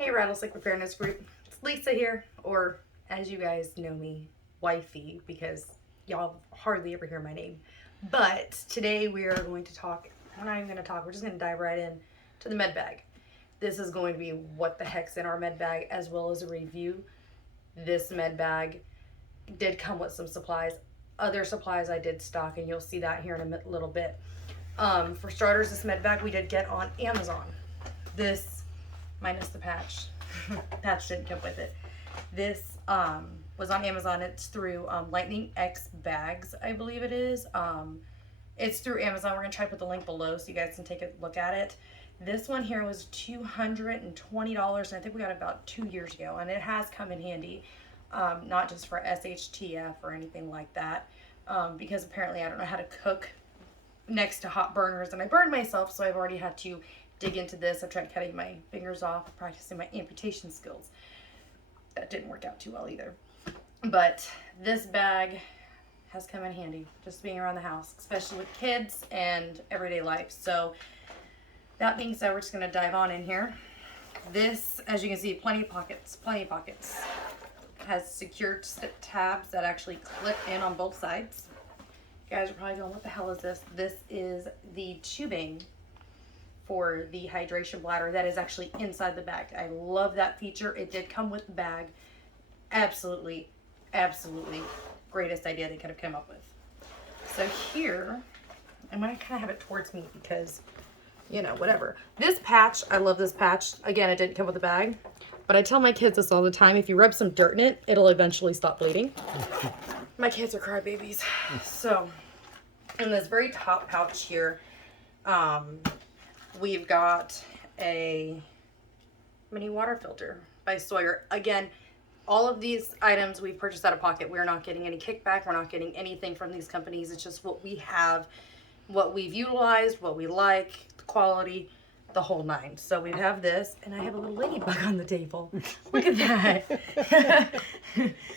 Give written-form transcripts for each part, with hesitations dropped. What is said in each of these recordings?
Hey Rattlesnake Preparedness Group, it's Lisa here, or as you guys know me, Wifey, because y'all hardly ever hear my name. But today we are going to talk, we're not even going to talk, we're just going to dive right in to the med bag. This is going to be what the heck's in our med bag, as well as a review. This med bag did come with some supplies. Other supplies I did stock, and you'll see that here in a little bit. For starters, this med bag we did get on Amazon. This minus the patch. Patch didn't come with it. This was on Amazon. It's through Lightning X Bags, I believe it is. It's through Amazon. We're gonna try to put the link below so you guys can take a look at it. This one here was $220, and I think we got it about 2 years ago, and it has come in handy, not just for SHTF or anything like that, because apparently I don't know how to cook next to hot burners, and I burned myself, so I've already had to dig into this. I've tried cutting my fingers off, practicing my amputation skills. That didn't work out too well either. But this bag has come in handy, just being around the house, especially with kids and everyday life. So that being said, we're just gonna dive on in here. This, as you can see, plenty of pockets. Has secured tabs that actually clip in on both sides. You guys are probably going, what the hell is this? This is the tubing for the hydration bladder that is actually inside the bag. I love that feature. It did come with the bag. Absolutely greatest idea they could have come up with. So here, I'm gonna kind of have it towards me because, you know, whatever. This patch, I love this patch. Again, it didn't come with the bag, but I tell my kids this all the time. If you rub some dirt in it, it'll eventually stop bleeding. My kids are crybabies. So in this very top pouch here, we've got a mini water filter by Sawyer. Again, all of these items we've purchased out of pocket. We're not getting any kickback. We're not getting anything from these companies. It's just what we have, what we've utilized, what we like, the quality, the whole nine. So we have this, and I have a little ladybug on the table. Look at that.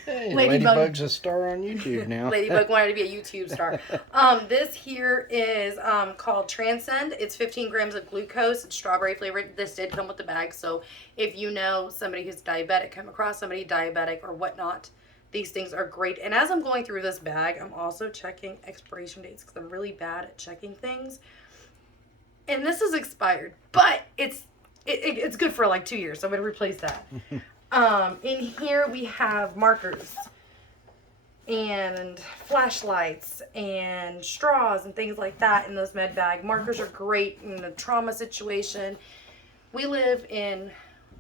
Hey, Ladybug's a star on YouTube now. Ladybug wanted to be a YouTube star. This here is called Transcend. It's 15 grams of glucose. It's strawberry flavored. This did come with the bag. So if you know somebody who's diabetic, come across somebody diabetic or whatnot, these things are great. And as I'm going through this bag, I'm also checking expiration dates because I'm really bad at checking things. And this is expired, but it's good for like 2 years, so I'm gonna replace that. In here we have markers and flashlights and straws and things like that in this med bag. Markers are great in a trauma situation. We live in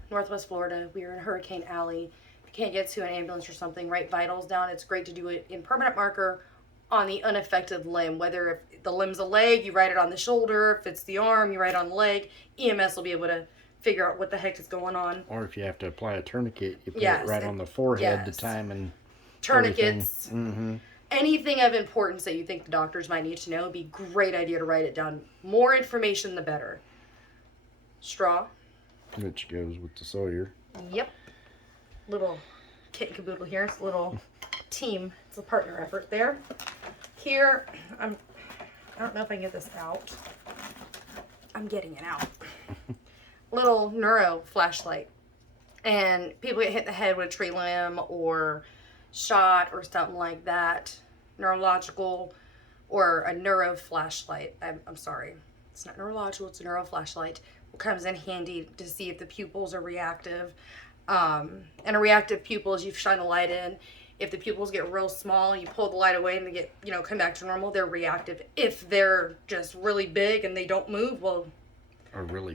Northwest Florida. We are in Hurricane Alley. If you can't get to an ambulance or something, write vitals down. It's great to do it in permanent marker on the unaffected limb. Whether if the limb's a leg, you write it on the shoulder. If it's the arm, you write it on the leg. EMS will be able to figure out what the heck is going on. Or if you have to apply a tourniquet, you put it right on the forehead, the time and tourniquets. Anything of importance that you think the doctors might need to know would be a great idea to write it down. More information, the better. Straw. Which goes with the Sawyer. Yep. Little kit and caboodle here. It's a little team. It's a partner effort there. Here, I don't know if I can get this out. I'm getting it out. Little Neuro Flashlight. And people get hit in the head with a tree limb or shot or something like that. Neurological or a Neuro Flashlight. I'm sorry. It's not neurological, it's a Neuro Flashlight. It comes in handy to see if the pupils are reactive. And a reactive pupil is you shine a light in. If the pupils get real small, you pull the light away and they get, come back to normal, they're reactive. If they're just really big and they don't move, well, or really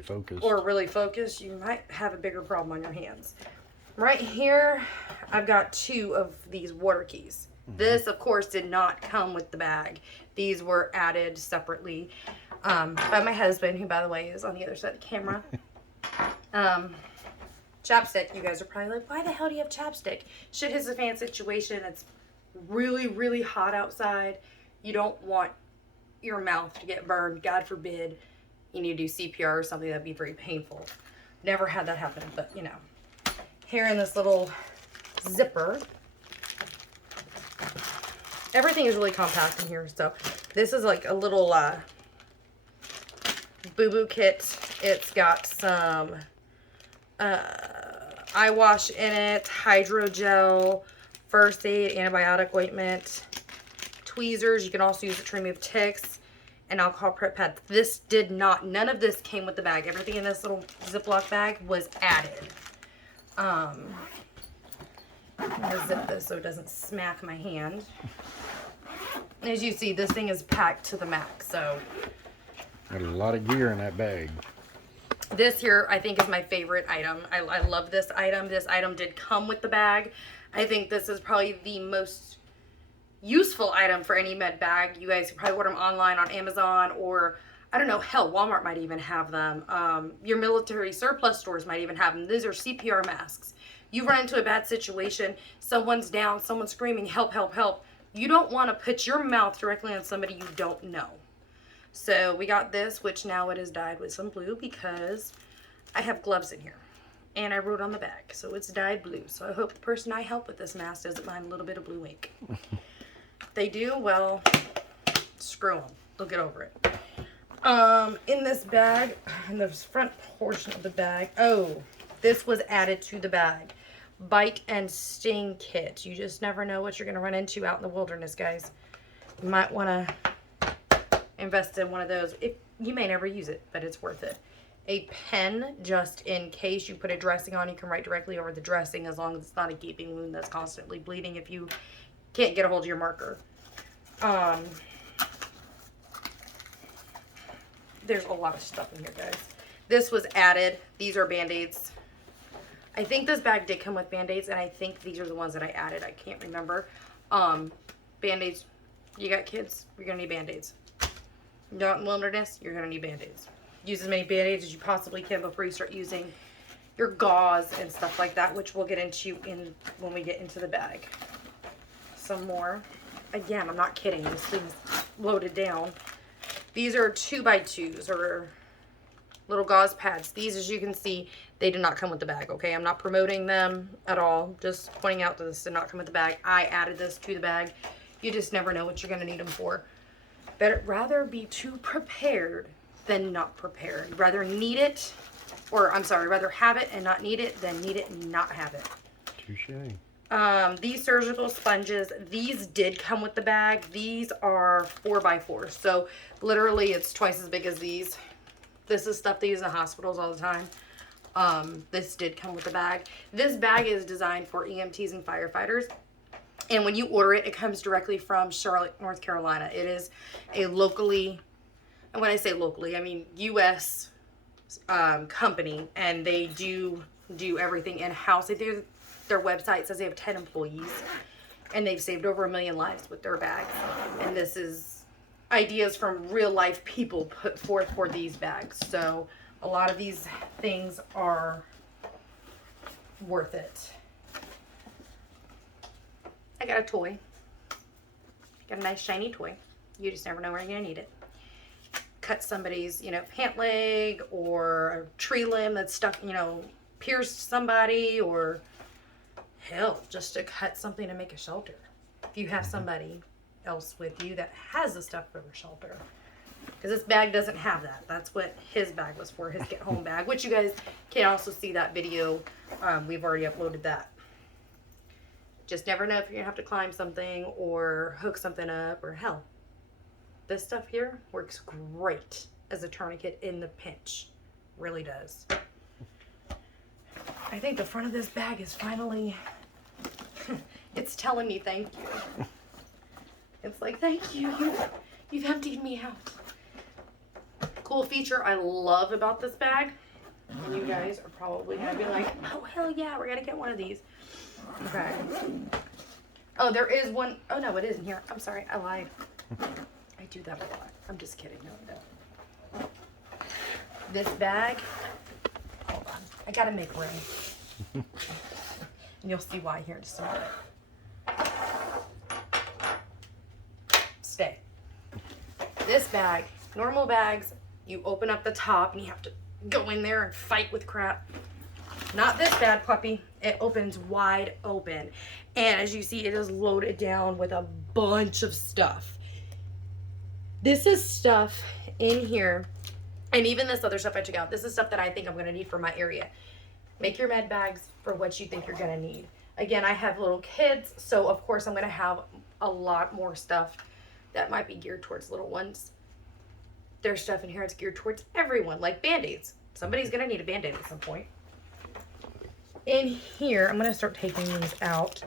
focused, you might have a bigger problem on your hands. Right here, I've got 2 of these water keys. This, of course, did not come with the bag. These were added separately by my husband, who, by the way, is on the other side of the camera. Chopstick, you guys are probably like, why the hell do you have chapstick? Shit hits the fan situation. It's really hot outside. You don't want your mouth to get burned. God forbid you need to do CPR or something. That'd be very painful. Never had that happen, but here in this little zipper. Everything is really compact in here. So this is like a little boo-boo kit. It's got some eye wash in it, hydrogel, first aid, antibiotic ointment, tweezers. You can also use it to remove ticks, and alcohol prep pads. This did not, none of this came with the bag. Everything in this little Ziploc bag was added. I'm gonna zip this so it doesn't smack my hand. As you see, this thing is packed to the max, so. Got a lot of gear in that bag. This here, I think, is my favorite item. I love this item. This item did come with the bag. I think this is probably the most useful item for any med bag. You guys can probably order them online on Amazon, or I don't know, hell, Walmart might even have them. Your military surplus stores might even have them. These are CPR masks. You run into a bad situation, someone's down, someone's screaming, help, help, help. You don't want to put your mouth directly on somebody you don't know. So we got this, which now it is dyed with some blue because I have gloves in here. And I wrote on the back, so it's dyed blue. So I hope the person I help with this mask doesn't mind a little bit of blue ink. If they do, well, screw them. They'll get over it. In this bag, in the front portion of the bag, oh, this was added to the bag. Bite and sting kit. You just never know what you're going to run into out in the wilderness, guys. You might want to invest in one of those. You may never use it, but it's worth it. A pen, just in case you put a dressing on. You can write directly over the dressing, as long as it's not a gaping wound that's constantly bleeding if you can't get a hold of your marker. There's a lot of stuff in here, guys. This was added. These are Band-Aids. I think this bag did come with Band-Aids, and I think these are the ones that I added. I can't remember. Band-Aids. You got kids, you're going to need Band-Aids. You're out in the wilderness, you're going to need Band-Aids. Use as many Band-Aids as you possibly can before you start using your gauze and stuff like that, which we'll get into when we get into the bag. Some more. Again, I'm not kidding. This thing's loaded down. These are 2x2s, or little gauze pads. These, as you can see, they did not come with the bag, okay? I'm not promoting them at all. Just pointing out that this did not come with the bag. I added this to the bag. You just never know what you're going to need them for. Rather be too prepared than not prepared. Rather need it, or I'm sorry, rather have it and not need it than need it and not have it. Touché. These surgical sponges, these did come with the bag. These are 4x4, so literally it's twice as big as these. This is stuff they use in hospitals all the time. This did come with the bag. This bag is designed for EMTs and firefighters. And when you order it, it comes directly from Charlotte, North Carolina. It is a locally, and when I say locally, I mean U.S. Company, and they do everything in-house. Their website says they have 10 employees, and they've saved over 1 million lives with their bags. And this is ideas from real-life people put forth for these bags. So a lot of these things are worth it. I got a toy. Got a nice shiny toy. You just never know where you're going to need it. Cut somebody's, pant leg, or a tree limb that's stuck, pierced somebody, or hell, just to cut something to make a shelter. If you have somebody else with you that has the stuff for a shelter. Because this bag doesn't have that. That's what his bag was for, his get home bag, which you guys can also see that video. We've already uploaded that. Just never know if you're going to have to climb something or hook something up, or hell. This stuff here works great as a tourniquet in the pinch. Really does. I think the front of this bag is finally, it's telling me thank you. It's like, thank you. You've emptied me out. Cool feature I love about this bag, and you guys are probably going to be like, oh, hell yeah, we're going to get one of these. Okay. Oh, there is one. Oh, no, it isn't here. I'm sorry. I lied. I do that a lot. I'm just kidding. No. This bag. Hold on. I got to make room. And you'll see why here in just a minute. Stay. This bag. Normal bags, you open up the top and you have to go in there and fight with crap. Not this bad puppy. It opens wide open. And as you see, it is loaded down with a bunch of stuff. This is stuff in here. And even this other stuff I took out. This is stuff that I think I'm going to need for my area. Make your med bags for what you think you're going to need. Again, I have little kids, so of course I'm going to have a lot more stuff that might be geared towards little ones. There's stuff in here that's geared towards everyone, like Band-Aids. Somebody's going to need a Band-Aid at some point. In here, I'm going to start taking these out.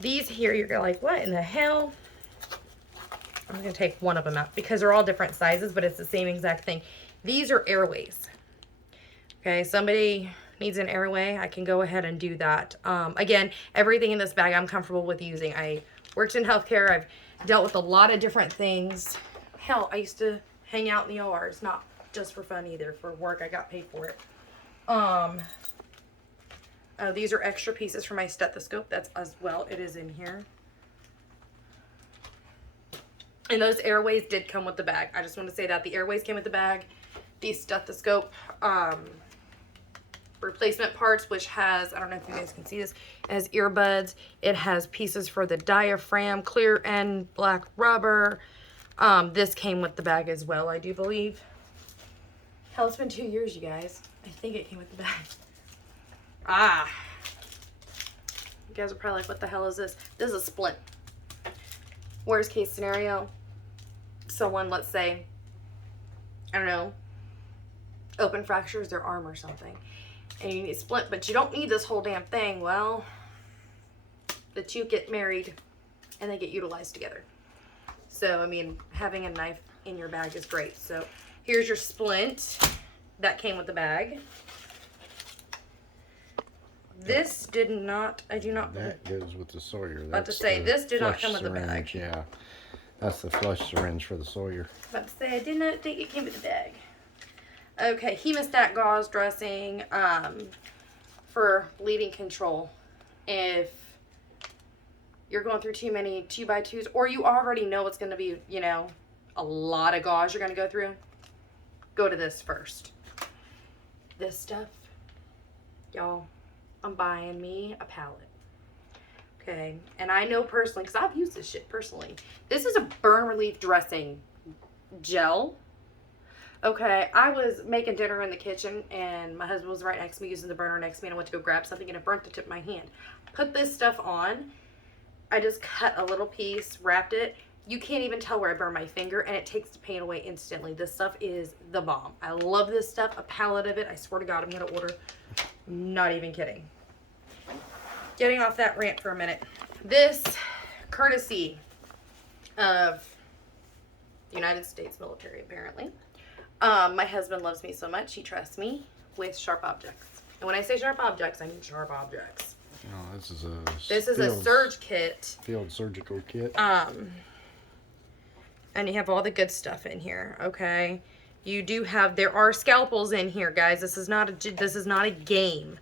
These here, you're like, what in the hell? I'm going to take one of them out because they're all different sizes, but it's the same exact thing. These are Airways. Okay, somebody needs an Airway, I can go ahead and do that. Again, everything in this bag I'm comfortable with using. I worked in healthcare. I've dealt with a lot of different things. Hell, I used to hang out in the ORs, not just for fun either. For work, I got paid for it. These are extra pieces for my stethoscope. That's as well. It is in here. And those Airways did come with the bag. I just want to say that the Airways came with the bag. The stethoscope replacement parts, which has, I don't know if you guys can see this, it has earbuds. It has pieces for the diaphragm, clear and black rubber. This came with the bag as well, I do believe. Hell, it's been 2 years, you guys. I think it came with the bag. You guys are probably like, what the hell is this? This is a Splint. Worst case scenario, someone, let's say, I don't know, open fractures their arm or something, and you need a Splint, but you don't need this whole damn thing. Well, the two get married and they get utilized together. So, I mean, having a knife in your bag is great. So, here's your Splint that came with the bag. This did not, I do not. That goes with the Sawyer. About to say, this did not come with the bag. Yeah, that's the flush syringe for the Sawyer. About to say, I did not think it came with the bag. Okay, hemostat gauze dressing for bleeding control. If you're going through too many 2x2s, or you already know it's going to be, you know, a lot of gauze you're going to go through, go to this first. This stuff, y'all, I'm buying me a palette. Okay, and I know personally, because I've used this shit personally. This is a burn relief dressing gel. Okay, I was making dinner in the kitchen and my husband was right next to me using the burner next to me, and I went to go grab something and it burnt the tip of my hand. Put this stuff on. I just cut a little piece, wrapped it. You can't even tell where I burned my finger, and it takes the pain away instantly. This stuff is the bomb. I love this stuff. A pallet of it. I swear to God, I'm going to order. Not even kidding. Getting off that rant for a minute. This, courtesy of the United States military, apparently. My husband loves me so much, he trusts me with sharp objects. And when I say sharp objects, I mean sharp objects. Oh, this is a surge kit. Field surgical kit. And you have all the good stuff in here, okay? You do have, there are scalpels in here, guys. This is not a game.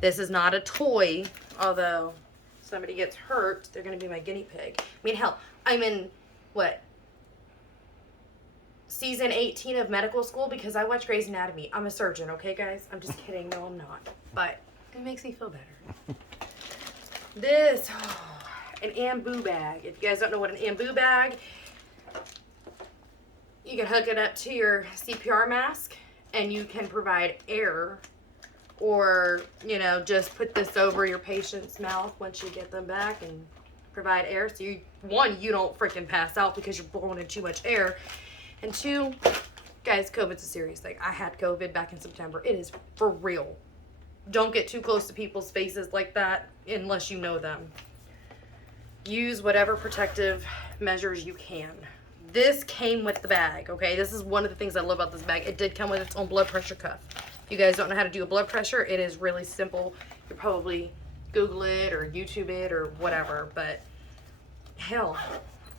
This is not a toy. Although somebody gets hurt, they're going to be my guinea pig. I mean, hell, I'm in, what, season 18 of medical school because I watch Grey's Anatomy. I'm a surgeon, okay, guys? I'm just kidding. No, I'm not. But it makes me feel better. This, an Ambu bag. If you guys don't know what an Ambu bag, you can hook it up to your Cpr mask and you can provide air, or, you know, just put this over your patient's mouth once you get them back and provide air. So you, one, you don't freaking pass out because you're blowing in too much air. And two, guys, COVID's a serious thing. I had COVID back in September. It is for real. Don't get too close to people's faces like that unless you know them. Use whatever protective measures you can. This came with the bag, okay? This is one of the things I love about this bag. It did come with its own blood pressure cuff. If you guys don't know how to do a blood pressure, it is really simple. You probably Google it or YouTube it or whatever, but hell,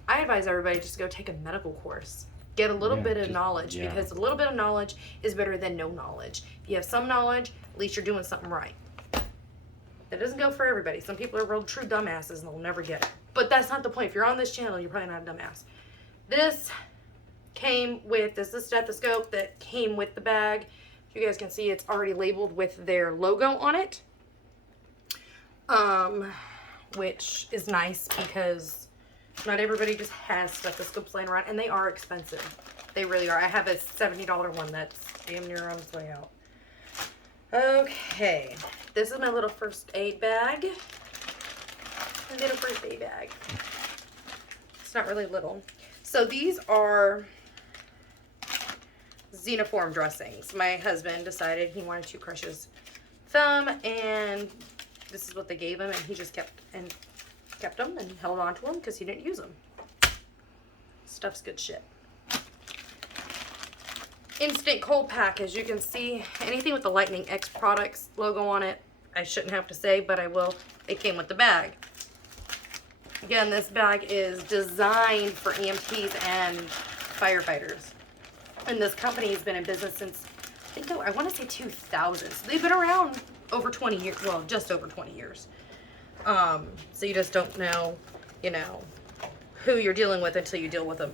I advise everybody just go take a medical course. Get a little bit of knowledge, because a little bit of knowledge is better than no knowledge. If you have some knowledge, at least you're doing something right. That doesn't go for everybody. Some people are real true dumbasses and they'll never get it. But that's not the point. If you're on this channel, you're probably not a dumbass. This came with, this is a stethoscope that came with the bag. You guys can see it's already labeled with their logo on it. Which is nice because not everybody just has stethoscopes laying around, and they are expensive. They really are. I have a $70 one that's damn near on its way out. Okay, this is my little first aid bag. My little first aid bag. It's not really little. So these are xenoform dressings. My husband decided he wanted to crush his thumb, and this is what they gave him, and he just kept them and held on to them because he didn't use them. Stuff's good shit. Instant cold pack, as you can see, anything with the Lightning X Products logo on it, I shouldn't have to say, but I will. It came with the bag. Again, this bag is designed for EMTs and firefighters. And this company has been in business since, I want to say 2000. So they've been around over 20 years, well, just over 20 years. So you just don't know, who you're dealing with until you deal with them.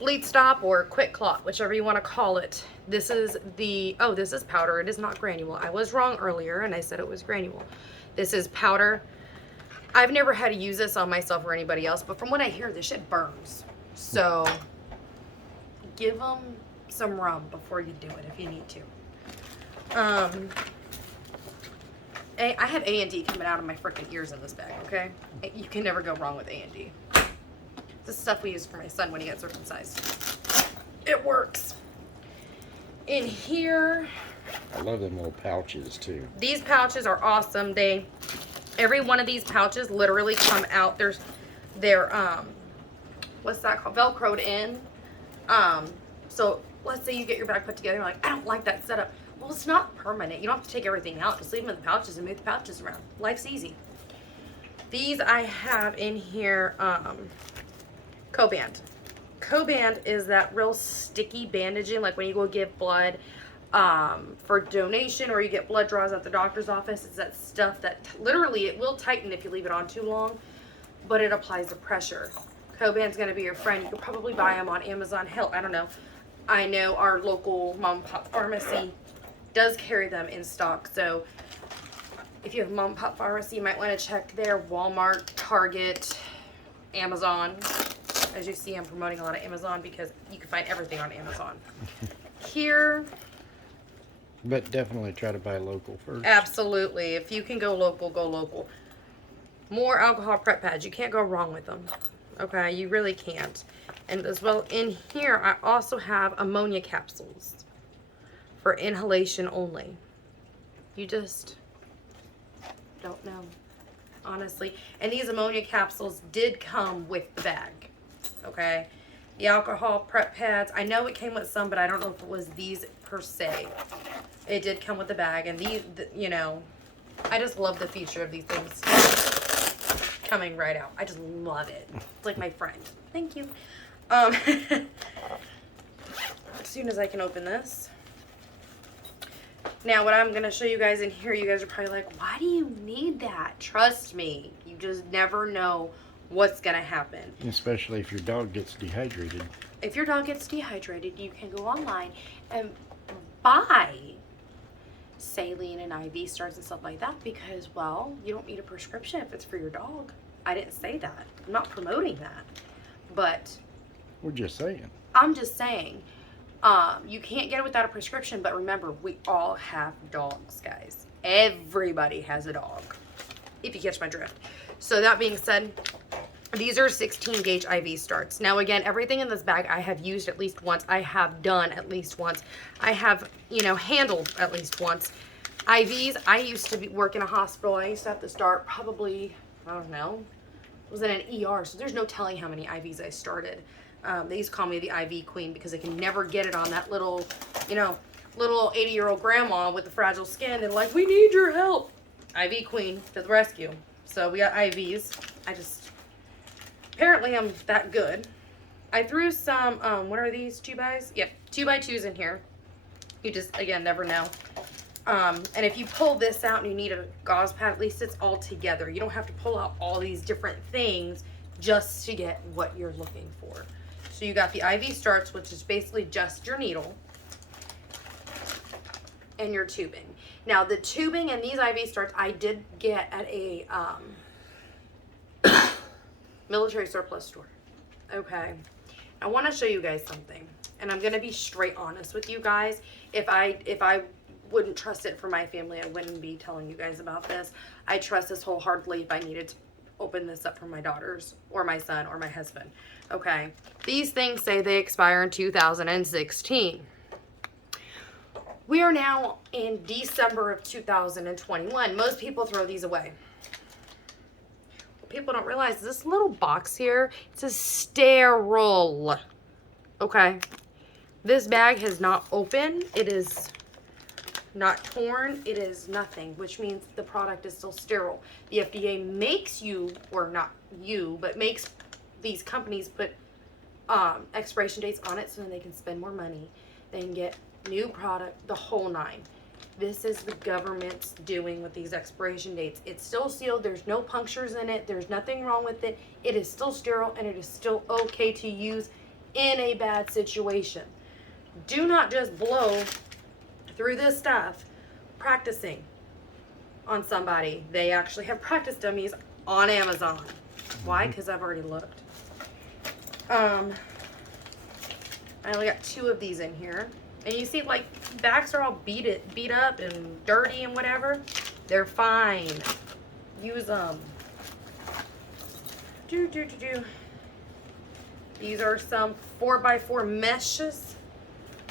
Bleed stop or quick clot, whichever you want to call it. This is this is powder. It is not granule. I was wrong earlier and I said it was granule. This is powder. I've never had to use this on myself or anybody else, but from what I hear, this shit burns. So give them some rum before you do it if you need to. I have A&D coming out of my freaking ears in this bag, okay? You can never go wrong with A&D. This is stuff we use for my son when he got circumcised. It works. In here, I love them little pouches too. These pouches are awesome. Every one of these pouches literally come out. They're what's that called? Velcroed in. So let's say you get your bag put together, you're like, I don't like that setup. Well, it's not permanent. You don't have to take everything out. Just leave them in the pouches and move the pouches around. Life's easy. These I have in here, Coband. Coband is that real sticky bandaging, like when you go give blood for donation or you get blood draws at the doctor's office. It's that stuff that literally it will tighten if you leave it on too long, but it applies the pressure. Coband's going to be your friend. You could probably buy them on Amazon. Hell, I don't know. I know our local mom and pop pharmacy does carry them in stock. So if you have a mom and pop pharmacy, you might want to check there. Walmart, Target, Amazon. As you see, I'm promoting a lot of Amazon because you can find everything on Amazon. Here. But definitely try to buy local first. Absolutely. If you can go local, go local. More alcohol prep pads. You can't go wrong with them. Okay, you really can't. And as well in here, I also have ammonia capsules for inhalation only. You just don't know, honestly. And these ammonia capsules did come with the bag. Okay, the alcohol prep pads, I know it came with some, but I don't know if it was these per se. It did come with the bag, and these, I just love the feature of these things coming right out. I just love it. It's like my friend. Thank you. As soon as I can open this. Now, what I'm going to show you guys in here, you guys are probably like, why do you need that? Trust me, you just never know what's going to happen. Especially if your dog gets dehydrated. If your dog gets dehydrated, you can go online and buy saline and IV starts and stuff like that because, well, you don't need a prescription if it's for your dog. I didn't say that. I'm not promoting that. But we're just saying. I'm just saying. You can't get it without a prescription, but remember, we all have dogs, guys. Everybody has a dog, if you catch my drift. So that being said, these are 16 gauge IV starts. Now again, everything in this bag I have used at least once. I have done at least once. I have, handled at least once. IVs, I used to work in a hospital. I used to have to start probably, I don't know, it was in an ER, so there's no telling how many IVs I started. They used to call me the IV queen because I can never get it on that little, little 80-year-old grandma with the fragile skin. And like, we need your help. IV queen to the rescue. So we got IVs. Apparently I'm that good. I threw some, what are these, 2x? Yep, 2x2s in here. You just, again, never know. And if you pull this out and you need a gauze pad, at least it's all together. You don't have to pull out all these different things just to get what you're looking for. So you got the IV starts, which is basically just your needle and your tubing. Now the tubing and these IV starts I did get at a military surplus store. Okay, I want to show you guys something, and I'm gonna be straight honest with you guys. If I wouldn't trust it for my family. I wouldn't be telling you guys about this. I trust this wholeheartedly if I needed to open this up for my daughters or my son or my husband. Okay. These things say they expire in 2016. We are now in December of 2021. Most people throw these away. What people don't realize is this little box here, it's a sterile. Okay. This bag has not opened. It is not torn. It is nothing, which means the product is still sterile. The FDA makes you, or not you, but makes these companies put expiration dates on it so then they can spend more money. They can get new product, the whole nine. This is the government's doing with these expiration dates. It's still sealed. There's no punctures in it. There's nothing wrong with it. It is still sterile, and it is still okay to use in a bad situation. Do not just blow through this stuff practicing on somebody. They actually have practice dummies on Amazon. Why? Because I've already looked. I only got 2 of these in here. And you see, like, backs are all beat up and dirty and whatever. They're fine. Use them. These are some 4x4 meshes.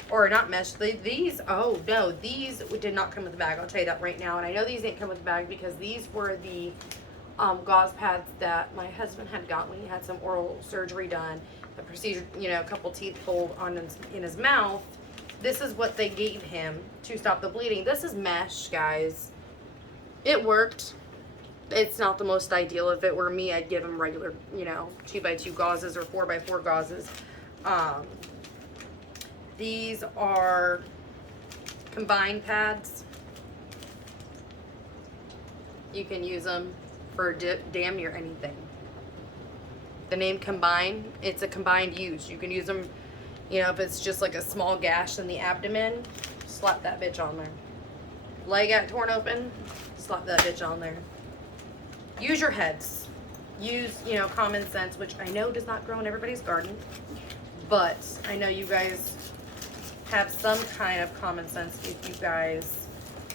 Or not mesh. These, oh no, these did not come with the bag. I'll tell you that right now. And I know these didn't come with the bag because these were the gauze pads that my husband had gotten when he had some oral surgery done. The procedure, you know, a couple teeth pulled in his mouth. This is what they gave him to stop the bleeding. This is mesh, guys. It worked. It's not the most ideal. If it were me, I'd give him regular, you know, 2x2 gauzes or 4x4 gauzes. These are combined pads. You can use them for damn near anything. The name combine, it's a combined use. You can use them, you know, if it's just like a small gash in the abdomen, slap that bitch on there. Leg got torn open, slap that bitch on there. Use your heads. Use, you know, common sense, which I know does not grow in everybody's garden, but I know you guys have some kind of common sense if you guys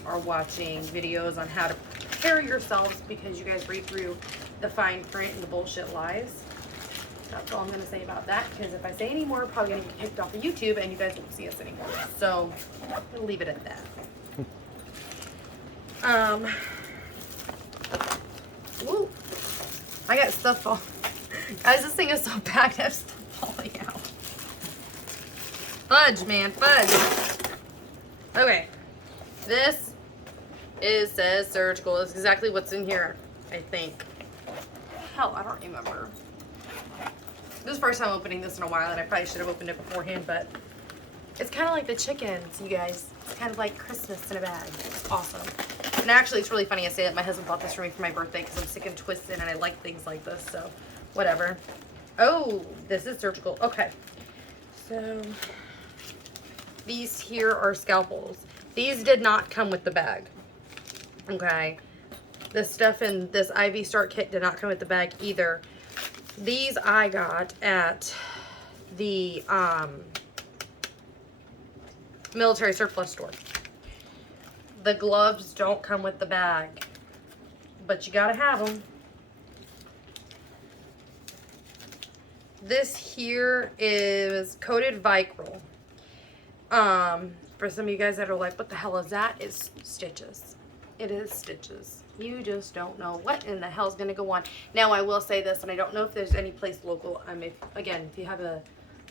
are watching videos on how to prepare yourselves, because you guys read through the fine print and the bullshit lies. That's all I'm going to say about that, because if I say any more, I'm probably going to get kicked off of YouTube and you guys won't see us anymore. So I'll leave it at that. Woo. I got stuff fall. Guys, this thing is so packed, I have stuff falling out. Fudge, man, fudge. Okay, this says surgical. It's exactly what's in here, I think. Hell, I don't remember. This is the first time opening this in a while, and I probably should have opened it beforehand, but it's kind of like the chickens, you guys. It's kind of like Christmas in a bag. It's awesome. And actually, it's really funny I say that. My husband bought this for me for my birthday because I'm sick and twisted, and I like things like this, so whatever. Oh, this is surgical. Okay. So these here are scalpels. These did not come with the bag. Okay. This stuff in this IV Start kit did not come with the bag either. These I got at the military surplus store. The gloves don't come with the bag, but you gotta have them. This here is coated Vicryl. For some of you guys that are like, what the hell is that? It's stitches. It is stitches. You just don't know what in the hell is going to go on. Now, I will say this, and I don't know if there's any place local. If you have a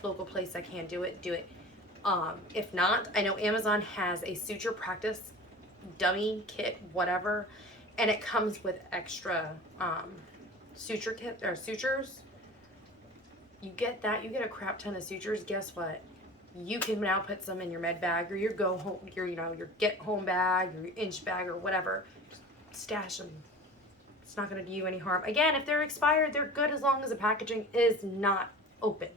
local place that can do it, do it. If not, I know Amazon has a suture practice dummy kit, whatever, and it comes with extra suture kit or sutures. You get that, you get a crap ton of sutures. Guess what? You can now put some in your med bag or your go home, your get home bag, or your inch bag, or whatever. Just stash them. It's not going to do you any harm. Again, if they're expired, they're good as long as the packaging is not opened.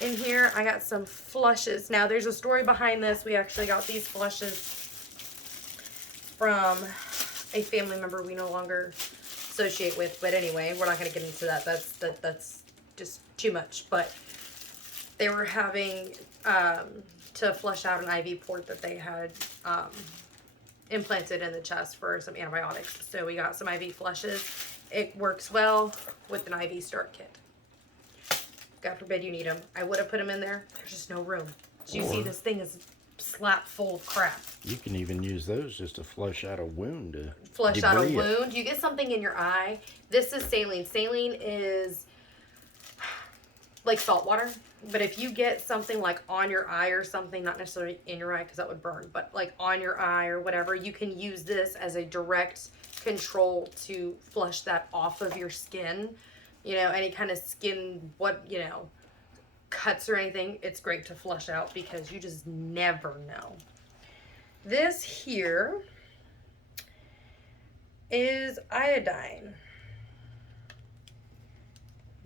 In here, I got some flushes. Now, there's a story behind this. We actually got these flushes from a family member we no longer associate with. But anyway, we're not going to get into that. That's just too much. But they were having to flush out an IV port that they had implanted in the chest for some antibiotics. So we got some IV flushes. It works well with an IV start kit. God forbid you need them. I would have put them in there. There's just no room. Do you see this thing is slap full of crap? You can even use those just to flush out a wound. Flush out a wound. You get something in your eye. This is saline. Saline is like salt water. But if you get something like on your eye or something, not necessarily in your eye because that would burn, but like on your eye or whatever, you can use this as a direct control to flush that off of your skin. You know, any kind of skin, cuts or anything, it's great to flush out because you just never know. This here is iodine.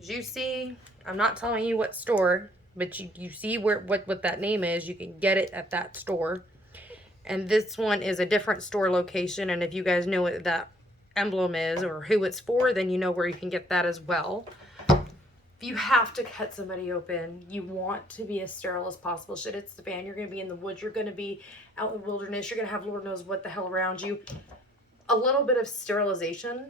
As you see, I'm not telling you what store, but you see what that name is. You can get it at that store. And this one is a different store location. And if you guys know what that emblem is or who it's for, then you know where you can get that as well. If you have to cut somebody open, you want to be as sterile as possible. Shit, it's the van. You're going to be in the woods. You're going to be out in the wilderness. You're going to have Lord knows what the hell around you. A little bit of sterilization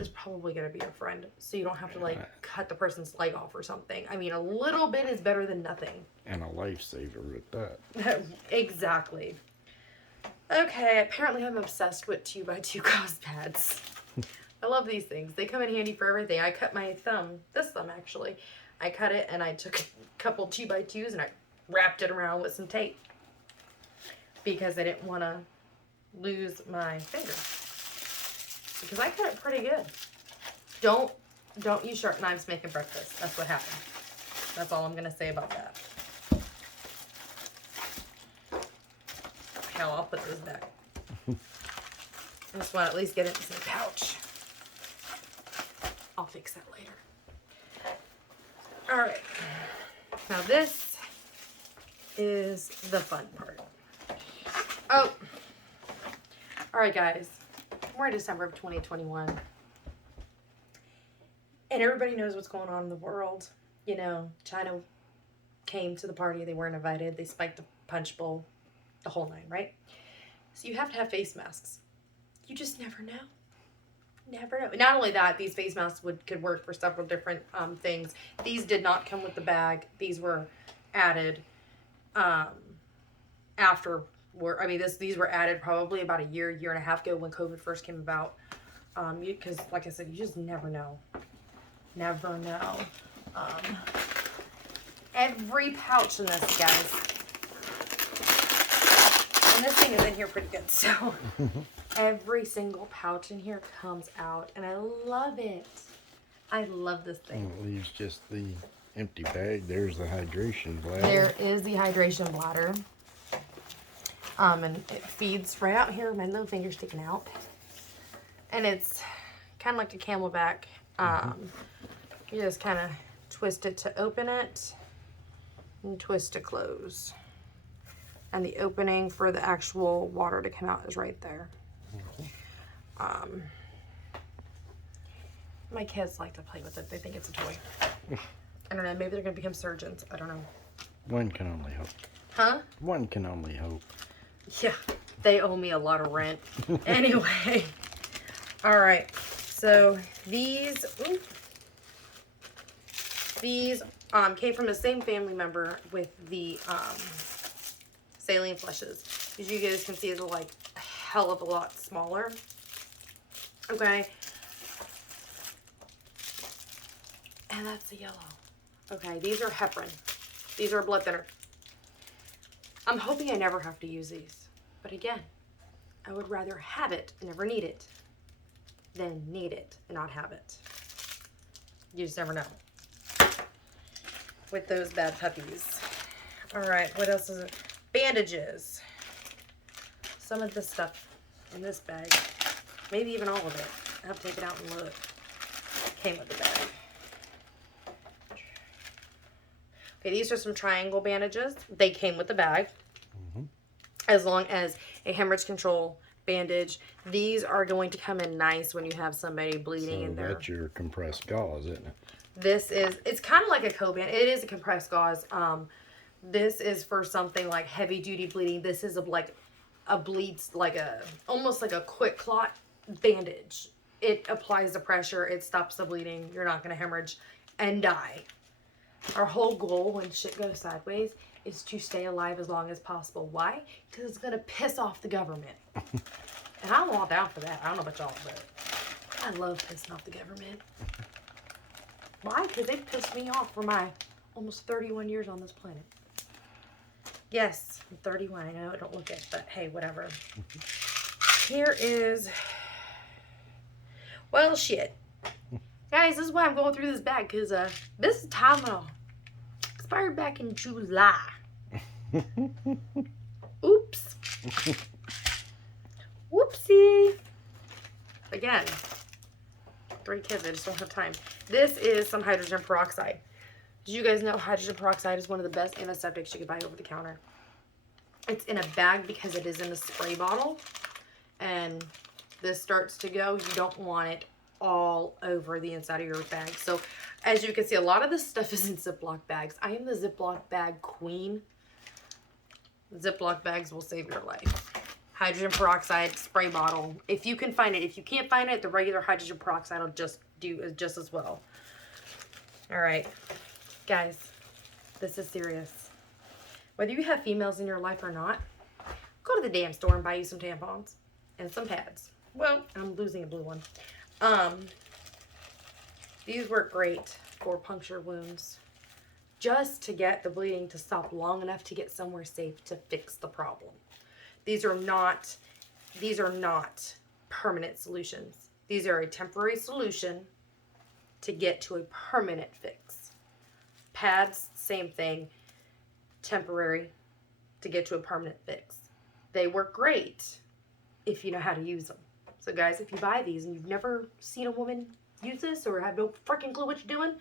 is probably going to be your friend. So you don't have to like cut the person's leg off or something. I mean, a little bit is better than nothing. And a lifesaver at that. Exactly. Okay, apparently I'm obsessed with 2x2 gauze pads. I love these things. They come in handy for everything. I cut my thumb, this thumb actually. I cut it and I took a couple 2x2s and I wrapped it around with some tape. Because I didn't want to lose my finger. Because I cut it pretty good. Don't use sharp knives making breakfast. That's what happened. That's all I'm going to say about that. Hell, I'll put those back. I just want to at least get it in some pouch. I'll fix that later. Alright. Now this is the fun part. Oh. Alright guys. We're in December of 2021. And everybody knows what's going on in the world. You know, China came to the party. They weren't invited. They spiked the punch bowl. The whole nine, right? So you have to have face masks. You just never know. Never know. Not only that, these face masks could work for several different things. These did not come with the bag. These were added after. These were added probably about a year and a half ago when COVID first came about. Because, like I said, you just never know. Never know. Every pouch in this, guys. And this thing is in here pretty good, so every single pouch in here comes out, and I love it. I love this thing. And it leaves just the empty bag. There's the hydration bladder. There is the hydration bladder. And it feeds right out here. My little finger's sticking out. And it's kind of like a Camelback. You just kind of twist it to open it and twist to close. And the opening for the actual water to come out is right there. My kids like to play with it. They think it's a toy. I don't know. Maybe they're going to become surgeons. I don't know. One can only hope. Huh? One can only hope. Yeah. They owe me a lot of rent. Anyway. All right. So these came from the same family member with the saline flushes. As you guys can see, it's like a hell of a lot smaller. Okay. And that's the yellow. Okay, these are heparin. These are a blood thinner. I'm hoping I never have to use these. But again, I would rather have it and never need it than need it and not have it. You just never know. With those bad puppies. Alright, what else is it? Bandages. Some of this stuff in this bag. Maybe even all of it. I have to take it out and look. Came with the bag. Okay, these are some triangle bandages. They came with the bag. As long as a hemorrhage control bandage. These are going to come in nice when you have somebody bleeding in there. That's your compressed gauze, isn't it? This is, it's kind of like a co-band. It is a compressed gauze. This is for something like heavy duty bleeding. This is a bleeds, like almost like a quick clot bandage. It applies the pressure. It stops the bleeding. You're not going to hemorrhage and die. Our whole goal when shit goes sideways is to stay alive as long as possible. Why? Because it's going to piss off the government. And I'm all down for that. I don't know about y'all, but I love pissing off the government. Why? Because they pissed me off for my almost 31 years on this planet. Yes, I'm 31. I know I don't look it, but hey, whatever. Here is... Well, shit. Guys, this is why I'm going through this bag, because this is Tylenol. Expired back in July. Oops. Whoopsie. Again, 3 kids, I just don't have time. This is some hydrogen peroxide. Did you guys know hydrogen peroxide is one of the best antiseptics you can buy over the counter? It's in a bag because it is in a spray bottle. And this starts to go. You don't want it all over the inside of your bag. So as you can see, a lot of this stuff is in Ziploc bags. I am the Ziploc bag queen. Ziploc bags will save your life. Hydrogen peroxide spray bottle. If you can find it. If you can't find it, the regular hydrogen peroxide will just do just as well. All right. Guys, this is serious. Whether you have females in your life or not, go to the damn store and buy you some tampons and some pads. Well, I'm losing a blue one. These work great for puncture wounds, just to get the bleeding to stop long enough to get somewhere safe to fix the problem. These are not permanent solutions. These are a temporary solution to get to a permanent fix. Pads, same thing, temporary to get to a permanent fix. They work great if you know how to use them. So guys, if you buy these and you've never seen a woman use this or have no freaking clue what you're doing,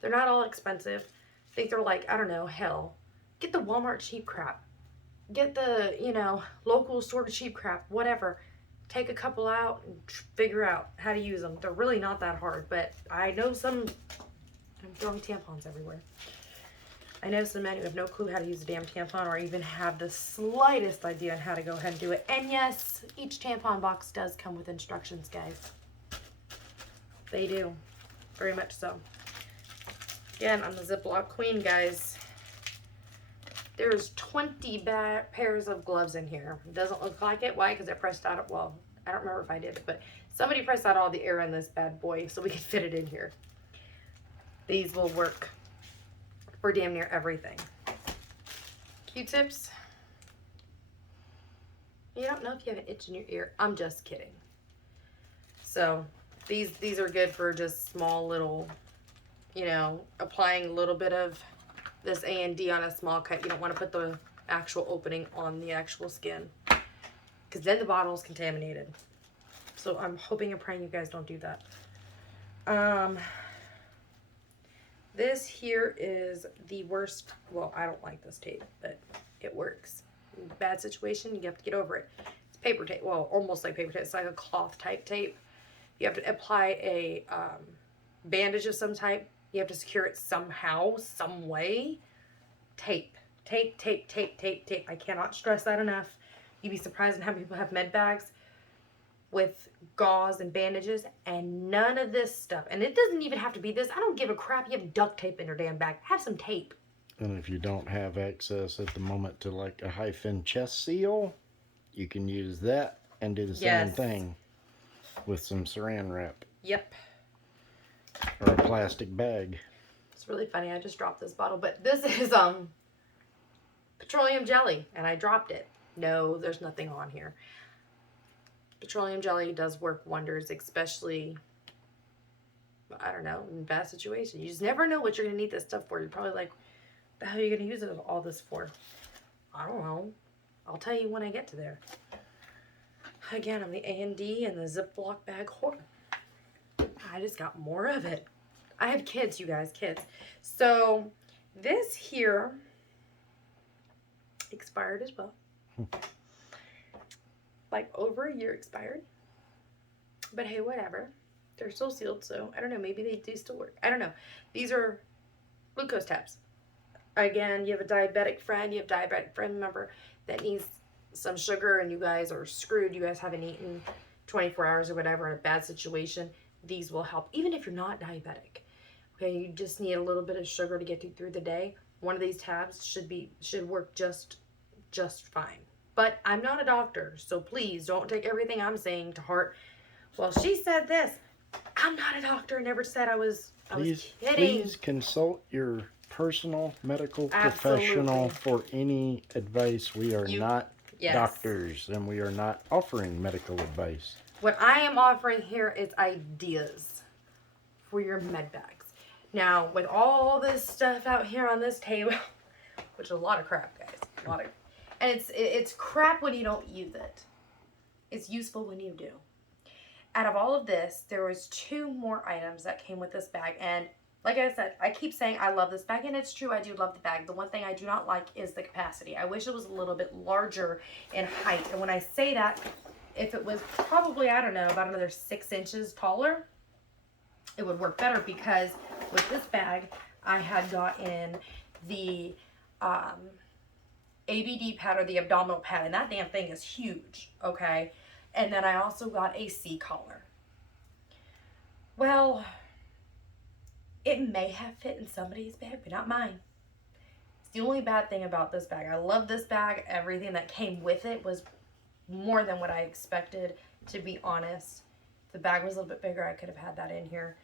they're not all expensive. I think they're like, I don't know, hell. Get the Walmart cheap crap. Get the, local store cheap crap, whatever. Take a couple out and figure out how to use them. They're really not that hard, but I know some, I'm throwing tampons everywhere. I know some men who have no clue how to use a damn tampon or even have the slightest idea on how to go ahead and do it. And yes, each tampon box does come with instructions, guys. They do. Very much so. Again, I'm the Ziploc queen, guys. There's 20 pairs of gloves in here. It doesn't look like it. Why? Because I pressed out, well, I don't remember if I did, but somebody pressed out all the air in this bad boy so we can fit it in here. These will work for damn near everything. Q-tips. You don't know if you have an itch in your ear. I'm just kidding. So these are good for just small little, applying a little bit of this A&D on a small cut. You don't want to put the actual opening on the actual skin, because then the bottle is contaminated. So I'm hoping and praying you guys don't do that. This here is the worst. Well, I don't like this tape, but it works. Bad situation, you have to get over it. It's paper tape. Well, almost like paper tape. It's like a cloth type tape. You have to apply a bandage of some type. You have to secure it somehow, some way. Tape. Tape, tape, tape, tape, tape. I cannot stress that enough. You'd be surprised at how many people have med bags with gauze and bandages and none of this stuff. And it doesn't even have to be this. I don't give a crap. You have duct tape in your damn bag. Have some tape. And if you don't have access at the moment to like a hyphen chest seal, you can use that and do the same thing with some saran wrap. Yep. Or a plastic bag. It's really funny. I just dropped this bottle, but this is petroleum jelly, and I dropped it. No, there's nothing on here. Petroleum jelly does work wonders, especially, I don't know, in bad situations. You just never know what you're going to need this stuff for. You're probably like, what the hell are you going to use all this for? I don't know. I'll tell you when I get to there. Again, I'm the A&D and the Ziploc bag whore. I just got more of it. I have kids, you guys, kids. So this here expired as well. Like over a year expired. But hey, whatever. They're still sealed, so I don't know. Maybe they do still work. I don't know. These are glucose tabs. again, you have a diabetic friend, member that needs some sugar and you guys are screwed, you guys haven't eaten 24 hours or whatever in a bad situation, these will help. Even if you're not diabetic, okay, you just need a little bit of sugar to get you through the day. One of these tabs should work just fine. But I'm not a doctor, so please don't take everything I'm saying to heart. Well, she said this. I'm not a doctor. I never said I was kidding. Please consult your personal medical professional for any advice. We are not doctors, and we are not offering medical advice. What I am offering here is ideas for your med bags. Now, with all this stuff out here on this table, which is a lot of crap, guys, and it's crap when you don't use it. It's useful when you do. Out of all of this, there was 2 more items that came with this bag, and like I said, I keep saying I love this bag, and it's true, I do love the bag. The one thing I do not like is the capacity. I wish it was a little bit larger in height, and when I say that, if it was probably, I don't know, about another 6 inches taller, it would work better, because with this bag, I had got in the ABD pad, or the abdominal pad, and that damn thing is huge, okay? And then I also got a C collar. Well, it may have fit in somebody's bag, but not mine. It's the only bad thing about this bag. I love this bag. Everything that came with it was more than what I expected, to be honest. If the bag was a little bit bigger, I could have had that in here.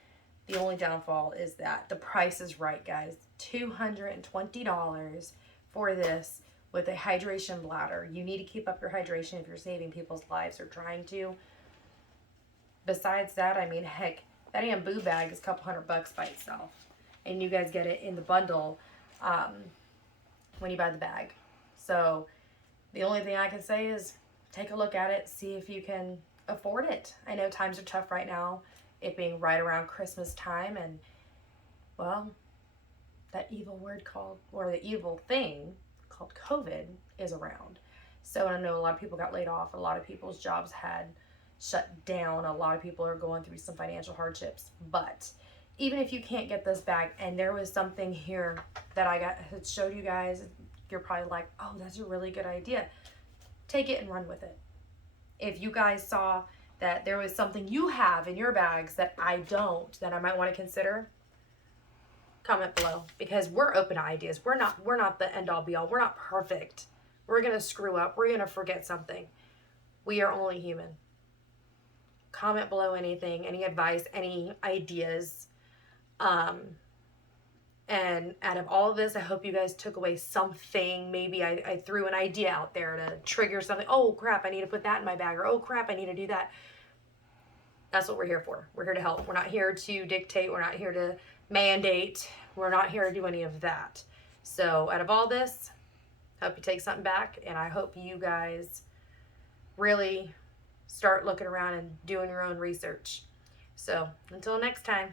The only downfall is that the price is right, guys. $220 for this with a hydration bladder. You need to keep up your hydration if you're saving people's lives or trying to. Besides that, I mean, heck, that bamboo bag is a couple $100 by itself. And you guys get it in the bundle when you buy the bag. So the only thing I can say is take a look at it, see if you can afford it. I know times are tough right now, it being right around Christmas time, and well, that evil word called, or the evil thing called COVID is around. So I know a lot of people got laid off, a lot of people's jobs had shut down, a lot of people are going through some financial hardships. But even if you can't get this bag, and there was something here that I had showed you guys, you're probably like, oh, that's a really good idea. Take it and run with it. If you guys saw that there was something you have in your bags that I don't, that I might want to consider, comment below, because we're open to ideas. We're not the end all be all. We're not perfect. We're gonna screw up. We're gonna forget something. We are only human. Comment below anything, any advice, any ideas. And out of all of this, I hope you guys took away something. Maybe I threw an idea out there to trigger something. Oh crap, I need to put that in my bag, or oh crap, I need to do that. That's what we're here for. We're here to help. We're not here to dictate. We're not here to mandate. We're not here to do any of that. So out of all this, I hope you take something back, and I hope you guys really start looking around and doing your own research. So until next time.